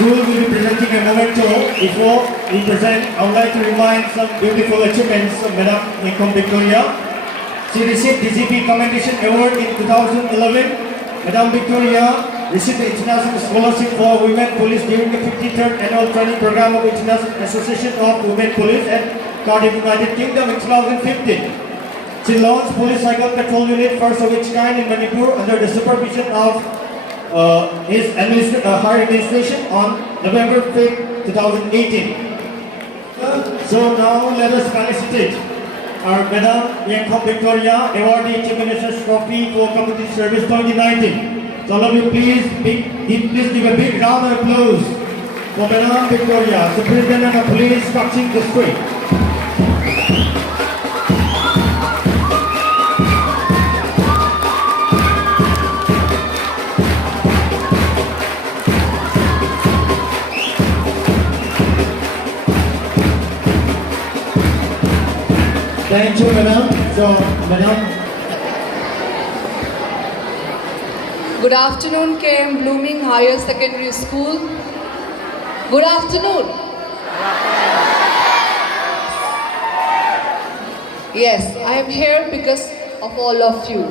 School will be presenting a memento. Before we present, I would like to remind some beautiful achievements of Madam Nikom Victoria. She received DGP Commendation Award in 2011. Madam Victoria received the International Scholarship for Women Police during the 53rd Annual Training Program of International Association of Women Police at Cardiff, United Kingdom in 2015. She launched Police Cycle Patrol Unit, first of its kind in Manipur, under the supervision of her administration on November 5th, 2018. So now let us felicitate our Madam Nikom Victoria awardee Chief Minister's Trophy for Community Service 2019. So all of you please give a big round of applause for Madam Victoria, Superintendent of Police, Kaching District. Thank you, Madam. So, Madam. Good afternoon, KM Blooming Higher Secondary School. Good afternoon. Yes, I am here because of all of you.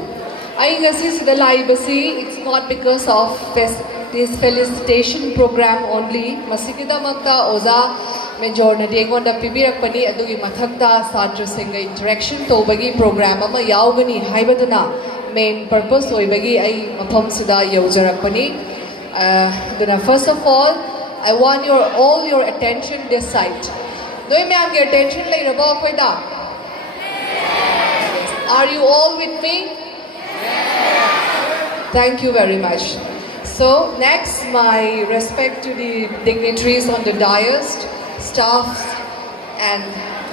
It's not because of this felicitation program only. Masikida Makta Oza Majorna Degonda Pibirakpani Adugi Mathakta Satra Singa interaction Tobagi program Ama Yaugani Haibadana main purpose Oibagi I Mapam Sida Yaujarakpani. First of all, I want all your attention this side. Do you have your attention later? Are you all with me? Thank you very much. So next, my respect to the dignitaries on the dais, staff, and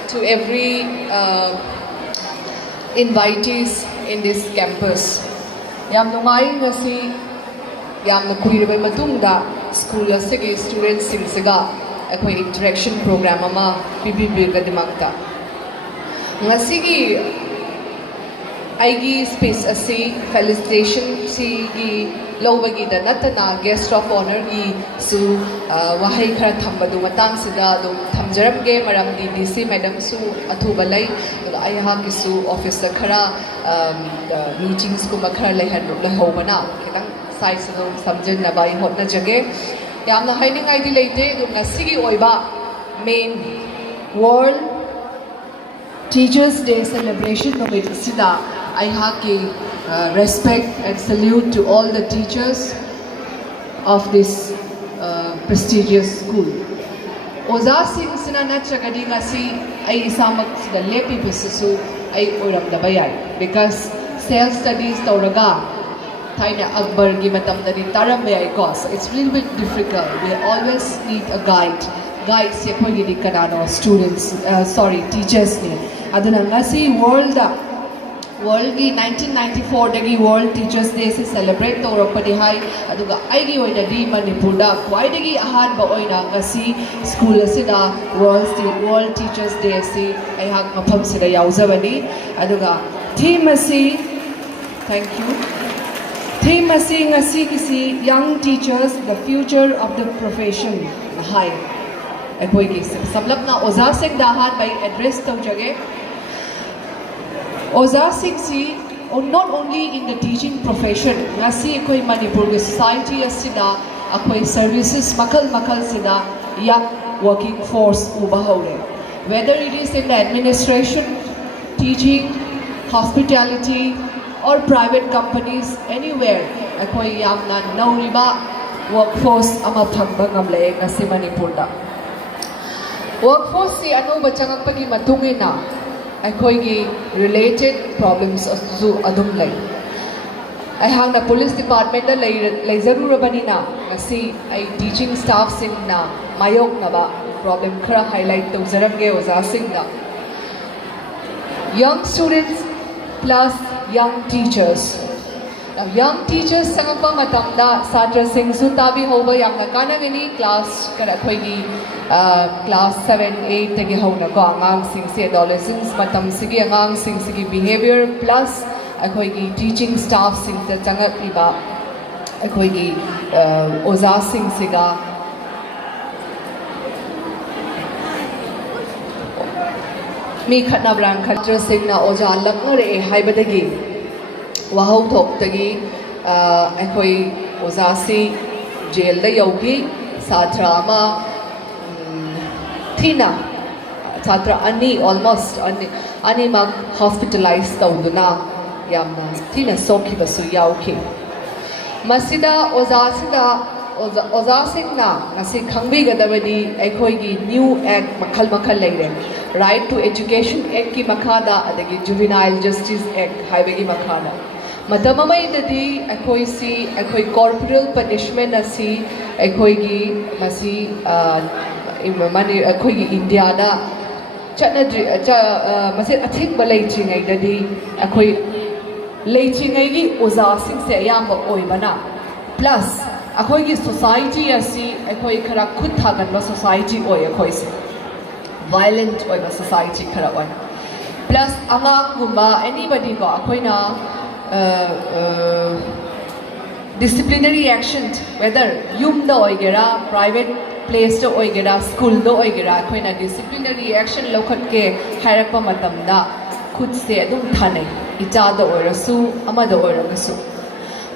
to every invitees in this campus. Yam nungai ngasi yam nakuirbe matungda school asigi students singsiga akoi interaction program ama PBB gadimakta. Ngasigi aigi space asi felicitation si lobagi da natana guest of honor gi su wahai khara thambadu matang sida dum thamjaramge maramdi DC madam su athuba lai ai ha ki su office da khara meetings ko makhara lai han la hobana kitang size dum samjin na bai hotna jage yamna haining ai di leite dum ngasigi oiba main world Teachers Day celebration of sida I have respect and salute to all the teachers of this prestigious school. Oza sing sina na chagadi ngasi ay isamak sida lepi bisasu ay uram da bayay because self studies tawraga taina akbar gi matam da din taram bayay ko. So it's a little bit difficult. We always need a guide. Guides ya ko gidi kanano students teachers ni. Aduna ngasi World 1994 dagi World Teachers Day se celebrate tawrapani hai aduga aigi oina di Manipurda khwaidagi ahanba oina ngasi school asida World Teachers Day se aihak mafam sida yauzabani aduga theme asi thank you theme asi ngasi kisi young teachers the future of the profession hai akoi ki samlapna oza sing dahan by address tawjage Oza Singsi, not only in the teaching profession, ngasi koi Manipur society asida, akoi services makal sida, young working force ubahore. Whether it is in the administration, teaching, hospitality, or private companies, anywhere, akoi yamna nauriba workforce ama thangba ngamle ngasi Manipur da. Workforce si ano bachangakpagi matungina. Akoigi related problems asu adum lai. I have the police department lai zarurabani na ngasi ai teaching staff sing na mayok na ba problem khara highlight to zaramge oza sing na. Young students plus young teachers. Now young teachers sangapa matamda satra sing su tabi hoba yamna kanangani class kara akoigi class 7, 8 tagi hauna ko angang sing si adolescents matam sige angang sing sige behavior plus akoigi teaching staff sing ta changat iba akoigi oza sing siga mi khatnabran khatra singna oja lakngare haibadagi wahau thokdagi akhoi oja si jail da yogi satra ama thina satra ani almost ani mag hospitalized tawduna yamna thina sokhi basu yauki masida oza singna ngasi khangbigadabadi aikhoigi new act makhal leire right to education act ki makhada adagi juvenile justice act haibagi makhada matamamai dadi aikhoi corporal punishment asi aikhoigi masi mani aikhoigi india da chatnadri masi athik balai chingai dadi aikoi leichingai gi oza sing se yamba oibana plus अखोई society असी अखोई खरा खुद थागन society ओय अखोई से violent ओय society खरा ओय प्लस अंगांग गुम्बा anybody को अखोई ना disciplinary action whether yum da oy gera private place da oy gera school da oy gera अखोई ना disciplinary action lokhat ke hairak pa matam da khud se adum thane ita da oy rasu ama da oy rasu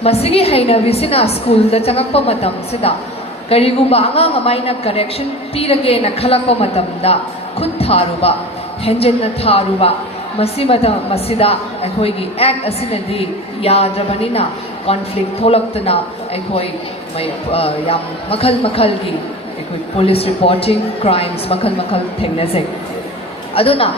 masigi haina visina school da changakpa matam sida karigumba angang amaina correction pirage na khalakpa matam da khud tharuba henjen na tharuba masida akhoi gi act asinadi yadrabanina conflict tholaktana akhoi mai yam makhal gi akhoi police reporting crimes makhal thengnase aduna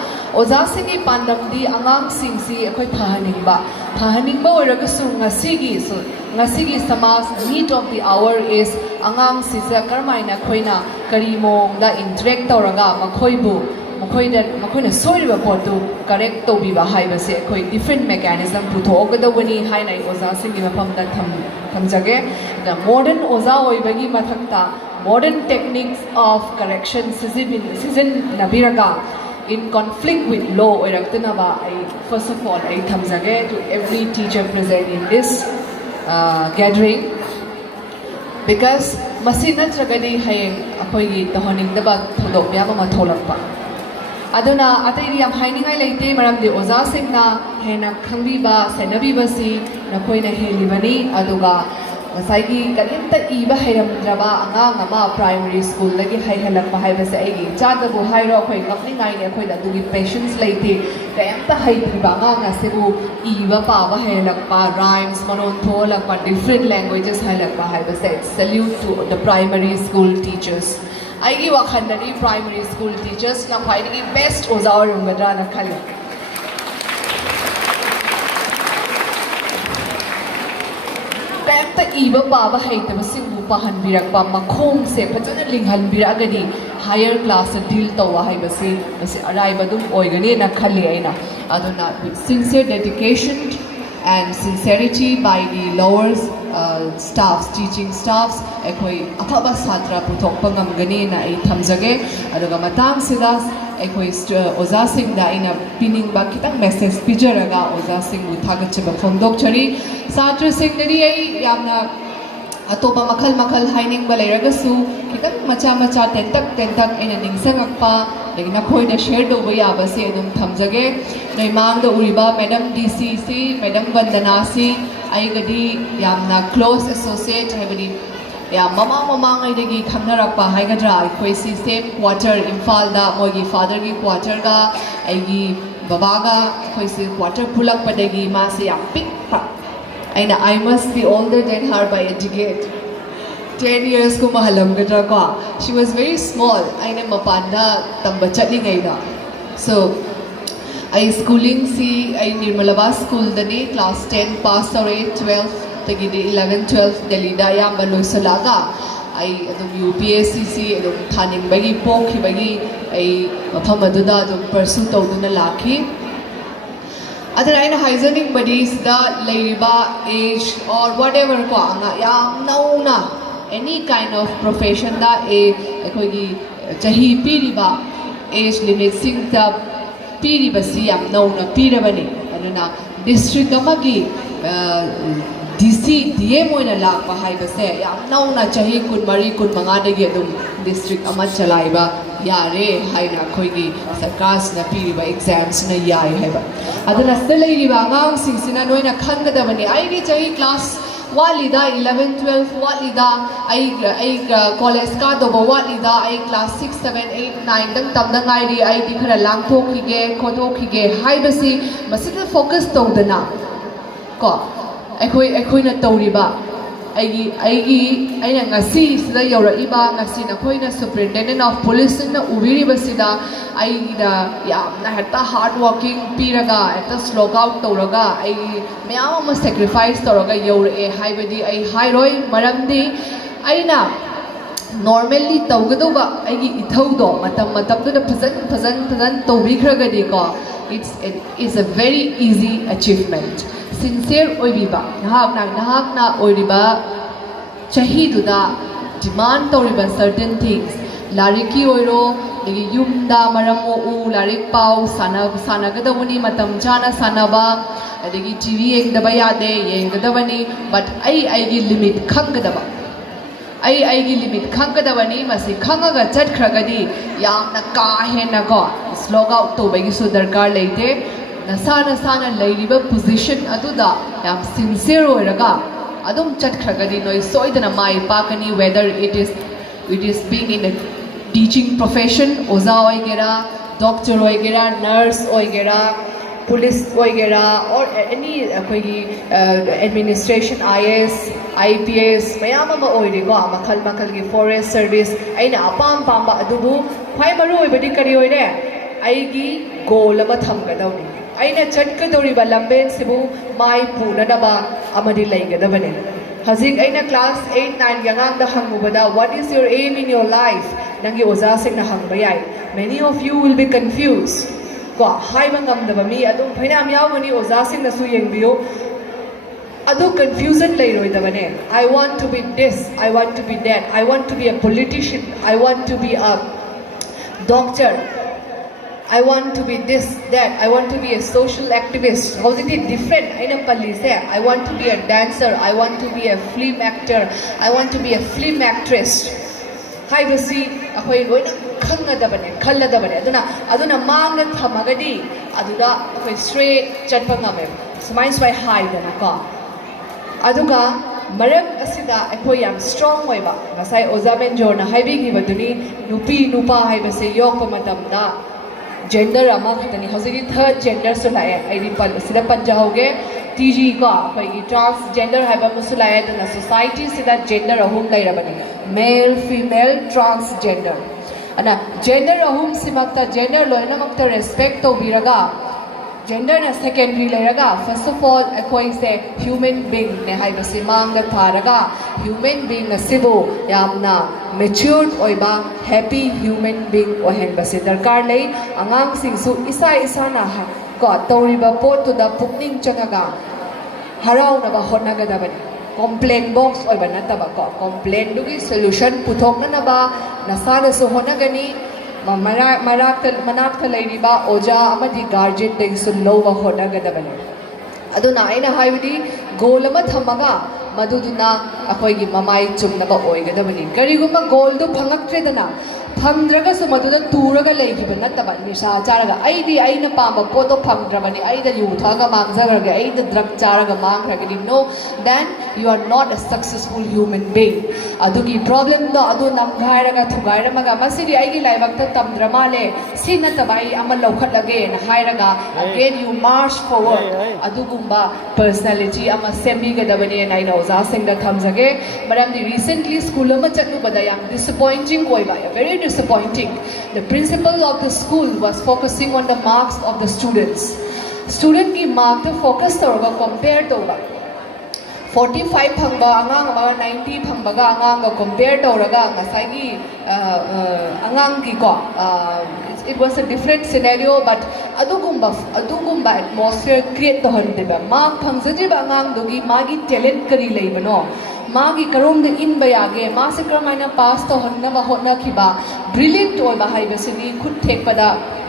oza singi pandamdi angang singsi akhoi phahaningba oiragasu ngasigi samaj need of the hour is angang sisa karmaina khoina karimong da interact tawraga makoina soiriba potu correct tobiba haibase akhoi different mechanism puthogada hainai oza singi mapamda thamjage the modern oza oibagi mathakta modern techniques of correction season nabiraga in conflict with law oiraktanaba first of all I thamjage to every teacher present in this gathering because masi natragani hayeng akoi gi tohoningdaba thodok myam ama tholakpa aduna atai yam hainingai leite maramdi oza singna hena khangbiba senabiba si nakoina helibani aduga Masagi kalimta iba hayamdraba angang ama primary school lagi hayhalakpa haibase aigi chadabu hairo akhoi ngapningai ne akhoi da dugi patience leite kaimta haitriba angang asebu iba paba hayalakpa rhymes manon tholakpa different languages hayalakpa haibase salute to the primary school teachers aigi wakhandani primary school teachers na khwaidagi best oza orungadra na khali kaimta iba paba haitaba singbu pahanbirakpa makhong se phajana linghanbiragadi higher class deal tawa haibase masi araiba dum oigani na khalli aina aduna with sincere dedication and sincerity by the lower staffs teaching staffs ekhoi aphaba satra puthokpa ngamgani na ai thamjage aduga matang sida ekhoi oza sing da ina pining ba kitang message pijaraga oza sing bu thagachba phondok chari satra sing dani ai yamna atopa makhal haining ba leiragasu kitang macha tentak aina ningsangakpa legina khoi da share do ba yaba se adum thamjage noi mang da uriba madam dcc madam vandana si ai gadi yamna close associate habadi ya mama ngai dagi khangnarakpa haigadra khoi si same quarter imphal da mogi father gi quarter ga ai gi baba ga khoi si quarter pulak padagi ma se ya pick aina I must be older than her by a decade 10 years ko mahalam gadra ko she was very small aina mapanda tamba chatlingai da so I schooling si I Nirmalaba school dani class 10 pass away 12 tagidi 11 12 Delhi da yamba loisalaga I adum UPSC adum thaning bagi pokhi bagi I mafam aduda adum pursue tawduna lakhi adar aina hygienic bodies the leiriba age or whatever ko anga yam nauna any kind of profession da ekhoi gi chahi piriba age limit sing ta piribasi yam nauna pirabani aduna district amagi DC DM oina lakpa haibase yam nauna chahi kunmari kunmanga dum district ama chalaiba yare haina khoigi sarkar na piriba exams na yai haiba aduna selai ba ngang singsina noina khangadabani ai ri chahi class walida 11 12 walida ai college ka do walida ai class 6 7 8 9 dang tam dang ai ri ai di khara lang thokhige khothokige haibasi masida focus tawdana ko aikoina tawriba aina ngasi sida yauraiba ngasi na khoina superintendent of police na ubiriba sida aida yamna hata hard working piraga hata slog out tawraga ai mayam ma sacrifice tawraga yaurae haibadi ai hairoi maramdi aina normally tawgadoba aigi ithaudo matam da phazan tawbikragadi ko it's a very easy achievement sincere oibiba nahakna oiriba chahiduda demand toriba certain things lariki oiro lagi yumda maramo u larik pau sanagadawani matam chana sanaba adagi TV yengdaba yade yengadawani but ai gi limit khangadaba ai gi limit khangadawani masi khangaga chatkragadi yamna ka hena go slog out to bagi su darkar leite nasana lairiba position aduda yam sincere oiraga adum chatkragadi noi soidana mai pakani whether it is being in a teaching profession oza oigera doctor oigera nurse oigera police oigera or any administration IAS IPS mayama ma oirigo makhal gi forest service aina apam pamba adubu khwai maru oibadi kari oire aigi goal ama thamgadawni aina chatkadoriba lamben sibu mai punadaba amadi laigadabane hazik aina class 8 9 yangang da hangubada what is your aim in your life nangi oza sing na hangba yai many of you will be confused ko haiba ngamdaba mi adum phainam yawani oza sing na su yengbiyo adu confusion lairoidabane I want to be this I want to be that I want to be a politician I want to be a doctor I want to be this, that. I want to be a social activist. How is it different? I know Palise. I want to be a dancer. I want to be a film actor. I want to be a film actress. Hi, Basi. Akoi loina khanga dabane, khalla dabane. Aduna mangna thamagadi. Aduda akoi straight chatpangame. Smiles by high dana ka. Aduga maram asida akoi yam strong oiba. Nasai ozaben jorna haibi gi baduni nupi nupa haibase yok pamatamda. Gender ama khatani hozigi third gender sulai aidi sida panjahoge TG ko apai transgender haiba musulai dana society sida gender ahum lairabani male female transgender ana gender ahum simakta gender loina makta respect to biraga gender na secondary lairaga first of all akoi se human being ne haiba simang da tharaga human being na sibu yamna matured oiba happy human being ohen base darkar lei angang sing su isa na ha ko toriba pot to da pukning changaga harau na ba honaga da bani complaint box oiba na taba ko complaint dugi solution puthok na ba nasana su honagani manakta lairiba oja amadi guardian deg sun lowa honaga da bani aduna aina haibidi goal ama thamaga maduduna akoigi mamai chumnaba oigadabani kariguma goal du phangakredana phamdraga su maduda turaga leigiba nataba nisa charaga aidi aina pamba poto phamdrabani aida yuthaga mangzaga aida drug charaga mangragani no then you are not a successful human being adugi problem do adu namghairaga thugairamaga masiri aigi laibakta tamdramale sinataba ai amal lokhatlage na hairaga again you march forward adugumba personality ama semigadabani na ina oza singda thamjage maramdi recently school ama chatubada yam disappointing oiba very disappointing the principal of the school was focusing on the marks of the student ki mark to focus tawga compare tawga 45 phangba angang ama 90 phangbaga angang ga compare tawraga ngasai gi angang gi ko it was a different scenario but adugumba atmosphere create to handiba mark phangjajiba angang dogi magi talent kari leibano magi karom de in bayage ma se kramaina pass to honna ba honna khiba brilliant oiba haibasini khut thekpada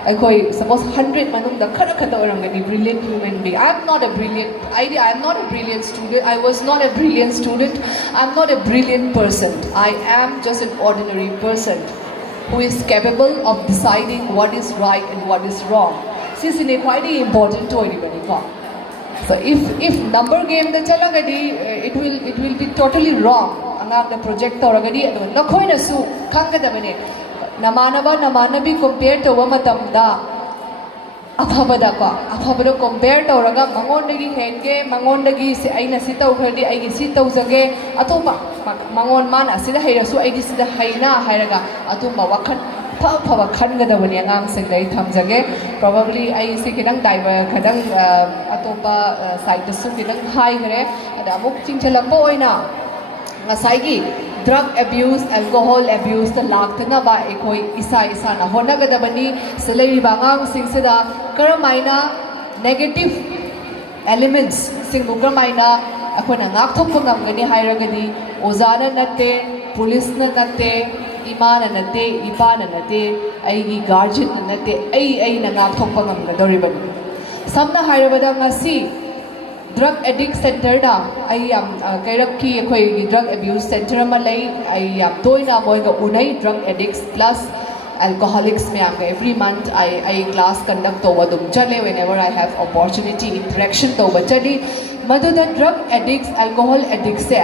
ꯑꯩꯈꯣꯏ suppose 100 manungda khara khata oirangani brilliant human being. I am not a brilliant student. I was not a brilliant student. I am not a brilliant person. I am just an ordinary person who is capable of deciding what is right and what is wrong. This is quite important to everybody. So if number game the chalagadi, it will be totally wrong. Angang the project oragadi nakoi na su khangadabane. Namanabi compare to wamatamda afabada compare to oraga mangondagi henge mangondagi se aina sita ukhardi aigi sita uzage atoma mangon man asida hairasu aigi sida haina hairaga atoma wakhan phaba khangadabani angang singdai thamjage probably ai se kidang diver khadang atopa side su kidang hai gare ada amuk chingchalakpa oina ngasai drug abuse, alcohol abuse the laktana ba ekoi isa na honagadabani salari bangang singsida karamaina negative elements singbu karamaina akona ngakthokpa ngamgani hairagani ozana natte police na natte imana natte ipana natte aigi guardian na natte ai na ngakthokpa ngamgadoribani samna hairabada ngasi drug addict center da ai am kairapki khoi drug abuse center ma lai ai am toina moiga unai drug addicts plus alcoholics me am every month I class conduct to wadum chale whenever I have opportunity interaction to bachali madu the drug addicts alcohol addicts se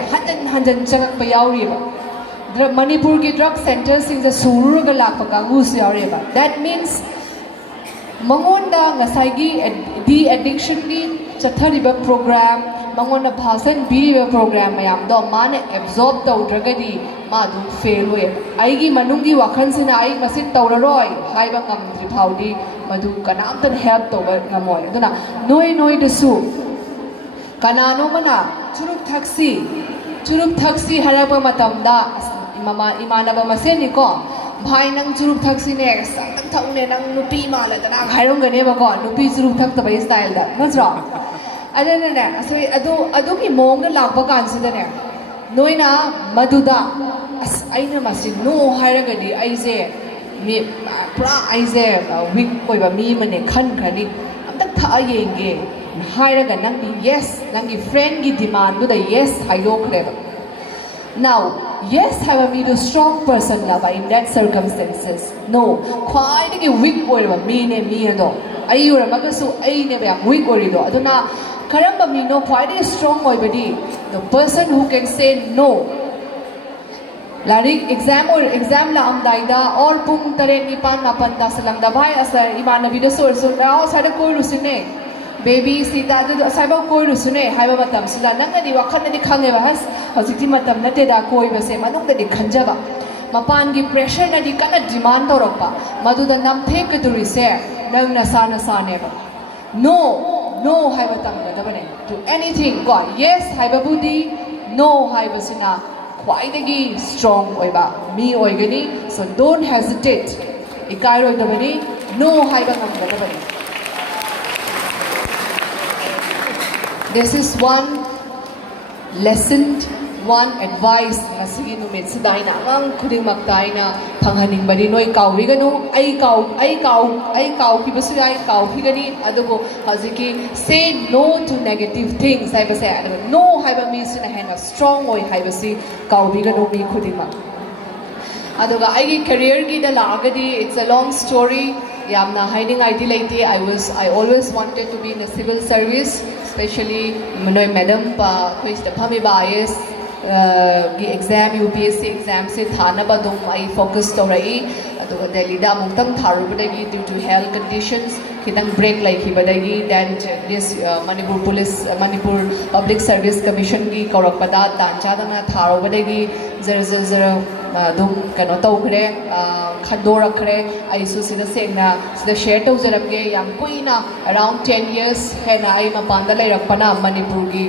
hanjan changak pa yauri ba Manipur ki drug centers in the suruga lakpa kangu se yauri ba that means mangonda ngasai di addiction ni chathariba program mangona bhasan biriba program mayam do mane absorb tawdragadi ma du fail we aigi manungi wakhan sina ai masin tawraroi haiba ngamdri phaudi madu kanamtan help tawba ngamoi aduna noi de su kanano mana churup thaksi haraba matamda imanaba maseni ko bhai nang churup thaksi ne sang thaune nang nupi mala dana ghairong gane ba ko nupi churup thak ta bai style da nazra adana ne asai adu ki mong la ba kan sida ne noina maduda as aina masin no hairagadi aise me pra aise weak koi ba mi mane khan khani amtak tha yenge hairaga nang yes nang gi friend gi demand du da yes hayo khre ba now yes have a me to strong person lava in that circumstances no quite a weak boy ba me do ayura magasu ai ne ba weak boy do aduna karamba me no quite a strong boy body the person who can say no like exam la amdaida or pung tare nipan napan da salang da bhai asa ibana video source na sada koi rusine baby sita du saiba koi rusune haiba matam sila nangadi wakhan ni khange ba has hojiti matam nate da koi ba se manung da khanjaba mapan gi pressure na di kana demand torokpa madu da nam thek kaduri se nang na sa ne ba no haiba tam da bane to anything ko yes haiba budi no haiba sina quite strong oiba me oigani so don't hesitate ikai roi da bani no haiba ngam da bani this is one lesson one advice ngasigi numit sidaina ang khuding maktaina phanghaning bari noi kawiganu ai kau kibasu ai kau phigani adugo haziki say no to negative things haiba say no haiba mi sina hena strong oi haiba si kawiganu mi khuding mak aduga ai career gi da lagadi it's a long story yamna hiding id laite I always wanted to be in a civil service especially manoi madam pa khoi sta phami bias gi exam UPSC exam se thana ba dum I focus to rai aduga Delhi da muktam tharu badagi due to health conditions kitang break like hibadagi then this Manipur Public Service Commission gi korakpada tancha dana tharu badagi zara dum kano tawkhre khandorakhre ai su sida sengna sida share tawjarabge yam kuina around 10 years hena ai mapanda lairakpana Manipur gi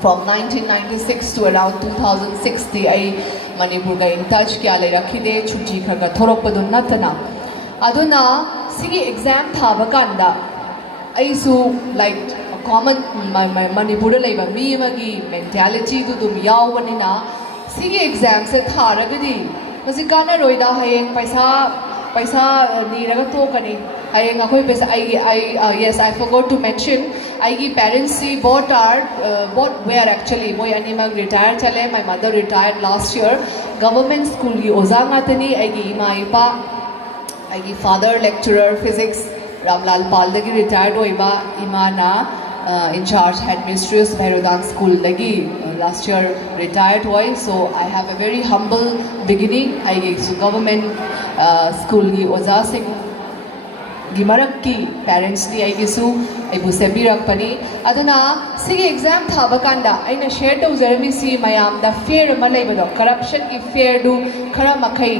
from 1996 to around 2060 ai Manipur ga in touch kya lairakide chuji khaga thorokpadu natana aduna sigi exam thaba kanda ai su like a common Manipur da laiba mi magi mentality du dum yawbanina sigi exam se tharagadi masi kana roida hayeng paisa ni raga to kani hayeng akhoi pesa yes, I forgot to mention aigi parents si both were actually moi animal retired chale. My mother retired last year. Government school gi oza ngatani aigi ima ipa aigi father lecturer physics Ramlal Pal dagi retired oiba imana in charge headmistress Bhairodan school lagi last year retired hoy. So I have a very humble beginning. I so government school gi oza sing gimarak ki parents ni ai gisu ai bu sebirak pani aduna sig exam thaba kanda aina share to jeremy si mayam da fear ma leiba corruption ki fear du khara makai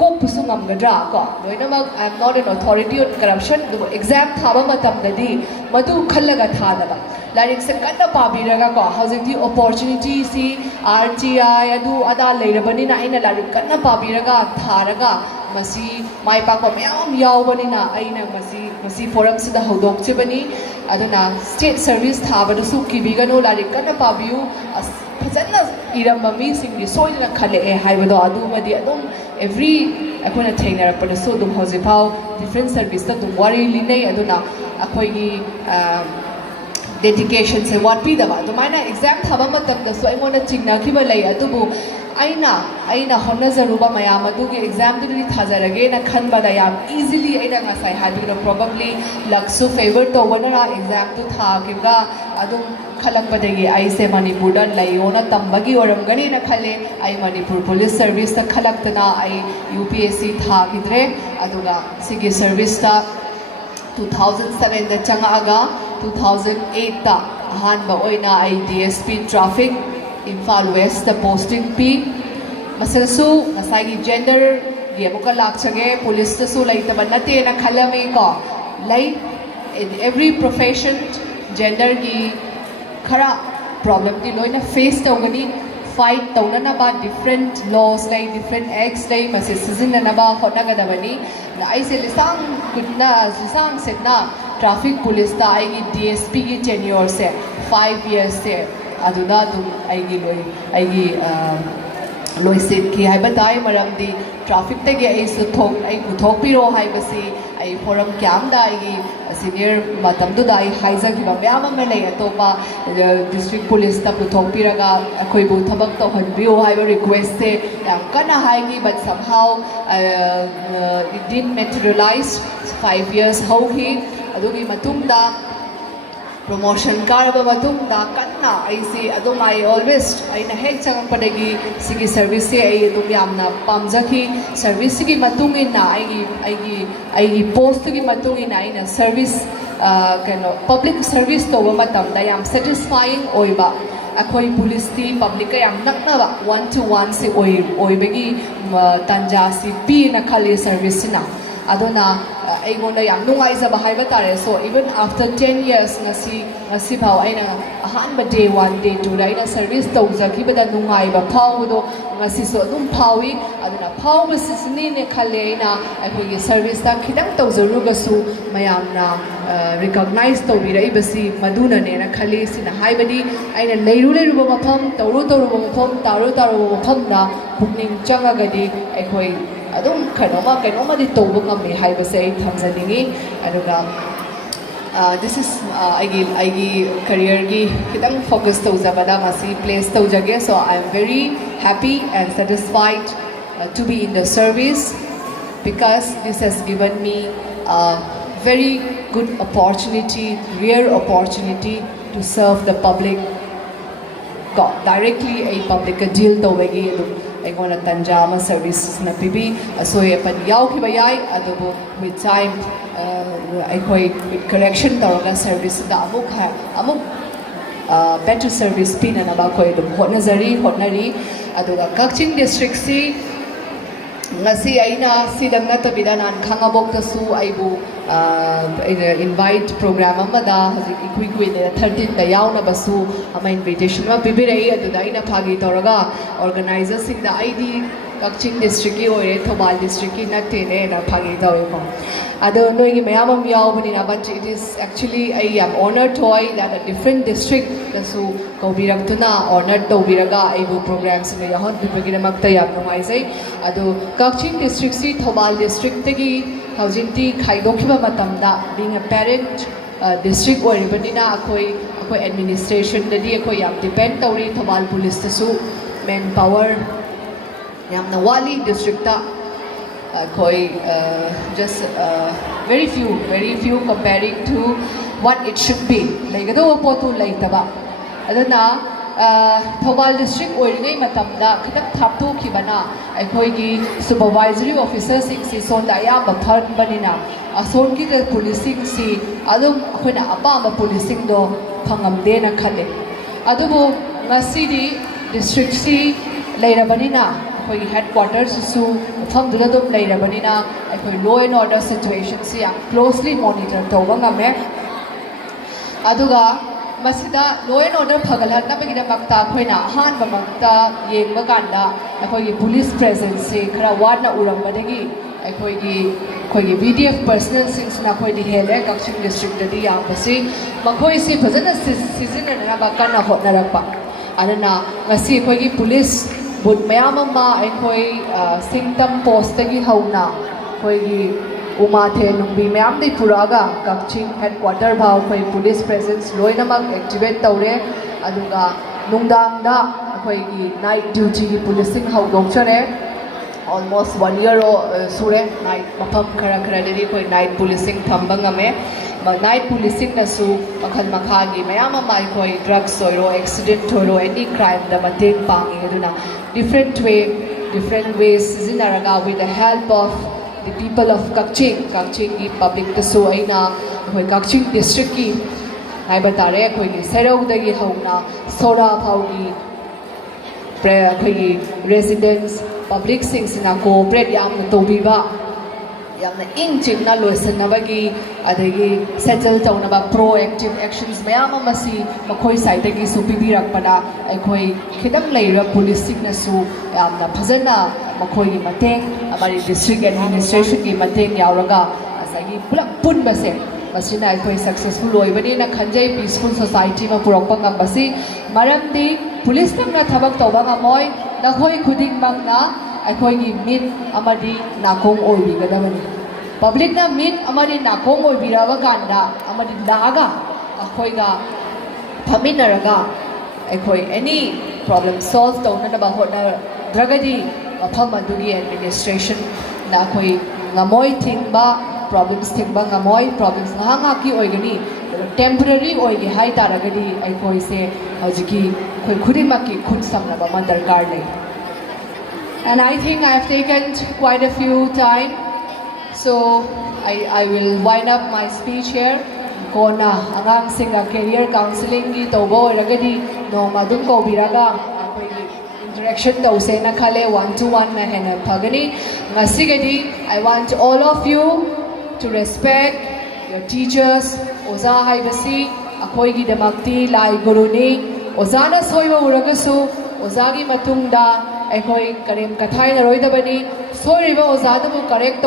ko pusungam gadra ko loinamak I am not an authority on corruption du exam thaba matam dadi madu khallaga thadaba larik se kanna pabiraga ko housing the opportunity si RTI adu ada leirabani na aina larik kanna pabiraga tharaga masi mai pakwa myam yawbani na aina masi forum sida hodok chibani aduna state service thaba du su kibigano larik kanna pabiu fazana iramba mi singri soina khale e haibado adu madi adum every akona thainara pada so dum house pau different service ta dum wari linai aduna akoi gi dedication se what be the ba maina exam thaba matam da so aimona chingna khiba lai adubu aina honna zaruba mayam adugi exam du ri thajarage na khanba da yam easily aina ngasai habi probably luck so favor to wanara exam tu tha kiga adum khalakpadagi ai se manipur da laiona tambagi oramgani na khale ai manipur police service ta khalaktana ai UPSC tha gidre aduga sigi service ta 2007 da changaga 2008 ta ahanba oina ai DSP traffic Imphal West the posting P masalsu ngasagi gender gi amuka lakchage police ta su lai ta banate na khalami ko lai in every profession gender gi khara problem di loina face tawgani fight tawna ba different laws lai different acts lai mase season na ba khona ga dabani na ai se lisang kutna lisang setna traffic police ta ai gi DSP gi tenure se 5 years se aduna dum aigi loi sit ki haiba dai maram di traffic te ge ai su thok ai ku thok piro haiba si ai forum kyam da ai senior matam du dai haiza ki ba myam ma lai atopa district police ta ku thok piraga khoi bu thabak to han bio haiba request se yam kana hai gi but somehow it didn't materialize 5 years how he adugi matung da promotion karaba matung da kanna ai si adum I always aina hek chang padagi sigi service se ai adum yamna pamjaki service gi matung in na ai post gi matung in aina service kano public service to matam da yam satisfying oiba akhoi police ti public ka yam nakna ba 1 to 1 se oibagi tanja si pi na khali service na aduna aigona yam nungai zaba haiba tare so even after 10 years ngasi phau aina ahan ba day 1 day 2 aina service tawjaki bada nungai ba phau do ngasi so dum phawi aduna phau ba sisni ne khale aina akhoi service ta khidang tawjaru ga su mayam na recognize tawbirai basi maduna ne na khali sina haibadi aina leiru ba mapham tawru ba mapham taru mapham na pukning changa gadi akhoi adum kanoma di tawba ngami haibase ai thamjaningi aduga this is aigi career gi kitang focus tawjabada masi place tawjage so I am very happy and satisfied to be in the service because this has given me a very good opportunity, rare opportunity to serve the public directly a public deal tawagi aigona tanjama services na pibi asoy pan yaw ki bayai adubo with time akhoi correction tawga service da amuk better service pin na ba khoi dum hotnari aduga Kaching district si ngasi aina sidang na tabida nan khangabok ta su aibu invite program amada hazik ikui ne 13 da yauna basu ama invitation ma bibirai aduda aina phagi toraga organizers sing da ID Kaching district ki ore Thobal district ki natte ne na phagi tawe ko ado noi gi mayam yaubani na but it is actually I am honored to that a different district da su kaubirak tuna honored to biraga aibu programs ne yahon bibagina makta yam ngai sai ado Kaching district si Thobal district tagi ꯍꯧꯖꯤꯛꯇꯤ ꯈꯥꯏꯗꯣꯛꯈꯤꯕ ꯃꯇꯝꯗ being a parent district ꯑꯣꯏꯔꯤꯕꯅꯤꯅ ꯑꯩꯈꯣꯏ administrationꯗꯗꯤ ꯑꯩꯈꯣꯏ ꯌꯥꯝ depend ꯇꯧꯔꯤ Thoubal ꯄꯨꯂꯤꯁꯇꯁꯨ man power yamna wali district ta koi just very few comparing to what it should be laigado potu laitaba adana Thobal district oiringai matamda khitak thapto khibana aikoi gi supervisory officers sing si sonda ayamba phan banina ason gi the policing si adum akhona apama policing do phangamde na khale adubu ngasidi district si leirabanina ꯑꯩꯈꯣꯏꯒꯤ ꯍꯦꯗꯀ꯭ꯋꯥꯔꯇꯔꯁꯤꯁꯨ ꯃꯐꯝꯗꯨꯗ ꯑꯗꯨꯝ ꯂꯩꯔꯕꯅꯤꯅ ꯑꯩꯈꯣꯏ law and order ꯁꯤꯆꯨꯋꯦꯁꯟꯁꯤ ꯌꯥꯝ closely monitor ꯇꯧꯕ ꯉꯝꯃꯦ ꯑꯗꯨꯒ ꯃꯁꯤꯗ ꯂꯣ ꯑꯦꯟ ꯑꯣꯔꯗꯔ ꯐꯒꯠꯍꯟꯅꯕꯒꯤꯗꯃꯛꯇ ꯑꯩꯈꯣꯏꯅ ꯑꯍꯥꯟꯕꯃꯛꯇ ꯌꯦꯡꯕ ꯀꯥꯟꯗ ꯑꯩꯈꯣꯏꯒꯤ ꯄꯨꯂꯤꯁ ꯄ꯭ꯔꯦꯖꯦꯟꯁꯁꯤ ꯈꯔ ꯋꯥꯠꯅ ꯎꯔꯝꯕꯗꯒꯤ ꯑꯩꯈꯣꯏꯒꯤ VDF ꯄꯔꯁꯅꯦꯜꯁꯤꯡꯁꯤꯅ ꯑꯩꯈꯣꯏꯗꯤ ꯍꯦꯜꯂꯦ ꯀꯛꯆꯤꯡ ꯗꯤꯁꯇ꯭ꯔꯤꯛꯇꯗꯤ ꯌꯥꯝꯕꯁꯤ ꯃꯈꯣꯏꯁꯤ ꯐꯖꯅ ꯁꯤꯖꯤꯟꯅꯅꯕ ꯀꯟꯅ ꯍꯣꯠꯅꯔꯛꯄ ꯑꯗꯨꯅ ꯉꯁꯤ ꯑꯩꯈꯣꯏꯒꯤ ꯄꯨꯂꯤꯁ ꯕꯨꯠ ꯃꯌꯥꯝ ꯑꯃ ꯑꯩꯈꯣꯏ ꯁꯤꯡꯇꯝ ꯄꯣꯁꯇꯒꯤ ꯍꯧꯅ ꯑꯩꯈꯣꯏꯒꯤ ꯎꯃꯥꯊꯦꯜ ꯅꯨꯡꯕꯤ ꯃꯌꯥꯝꯗꯒꯤ ꯄꯨꯔꯛꯑꯒ ꯀꯛꯆꯤꯡ ꯍꯦꯗꯀ꯭ꯋꯥꯔꯇꯔ ꯐꯥꯎ ꯑꯩꯈꯣꯏ ꯄꯨꯂꯤꯁ ꯄ꯭ꯔꯦꯖꯦꯟꯁ ꯂꯣꯏꯅꯃꯛ ꯑꯦꯛꯇꯤꯚꯦꯠ ꯇꯧꯔꯦ ꯑꯗꯨꯒ ꯅꯨꯡꯗꯥꯡꯗ ꯑꯩꯈꯣꯏꯒꯤ night ꯗ꯭ꯌꯨꯇꯤꯒꯤ ꯄꯨꯂꯤꯁꯁꯤꯡ ꯍꯧꯗꯣꯛꯆꯔꯦ almost 1 year sure night mafam khara deri koi night policing thamba ngame night policing na su makhal makhagi mayam ma koi drugs oiro accident oiro any crime da mateng pangi aduna different ways sizinaraga with the help of the people of Kaching ki public ta su aina koi Kaching district ki hai batare koi gi serau dagi hauna sora phaugi residents public singsina cooperate yamna tobiba yamna ingchingna loisanabagi adagi settle tawnaba proactive actions mayam amasi makhoi side dagi su pibirakpada aikoi khidam leira policing na su yamna phajana makhoi gi mateng amari district administration gi mateng yauraga asagi pulak punbase masina aikoi successful oibani na khanjai peaceful society ma purakpa ngambasi maramdi police tamna thabak tawba ngamoi nakhoi khuding mangna aikoi gi mit amadi nakong oibigadabani public na mit amadi nakong oibirawa kanda amadi laga akoi ga phaminaraga aikoi any problem solve tawna ba hotna dragadi mafam adugi administration na akoi ngamoi thingba problems thingba ngamoi problems nga ki oigani temporary oigi hai taragadi aikoi se hojiki khoi khudimaki khud samnaba ma darkar nei. And I think I have taken quite a few time, so I will wind up my speech here. Kona angang singa career counseling gi tobo ragadi no madum ko biraga interaction tause na khale 1-to-1 na hena phagani ngasigadi I want all of you to respect your teachers. Oza haibasi akoi gi damakti lai guru ni oza na soiba uragasu oza gi matungda aikoi karem kathai na roidabani soiriba ozadabu correct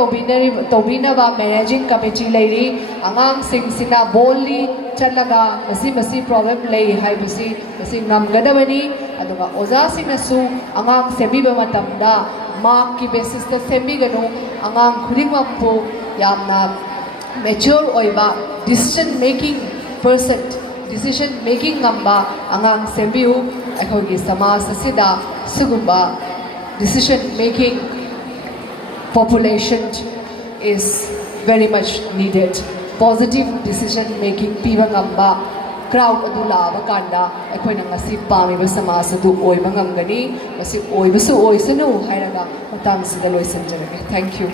tobinaba managing committee leiri angang singsina boldly chalaga masi problem lei haibasi masi ngamgadabani aduga oza singnasu angang sembiba matamda mark ki basis ta sembiganu angang khudingmakpu yamna mature oiba decision making ngamba angang sembiu aikoi samaj asida sugumba decision making population is very much needed. Positive decision making piba ngamba crowd adu laba kanda aikhoina ngasi pamiba samaj adu oiba ngamgani masi oibasu oisanu hairaga matam sida loisanjarage. Thank you.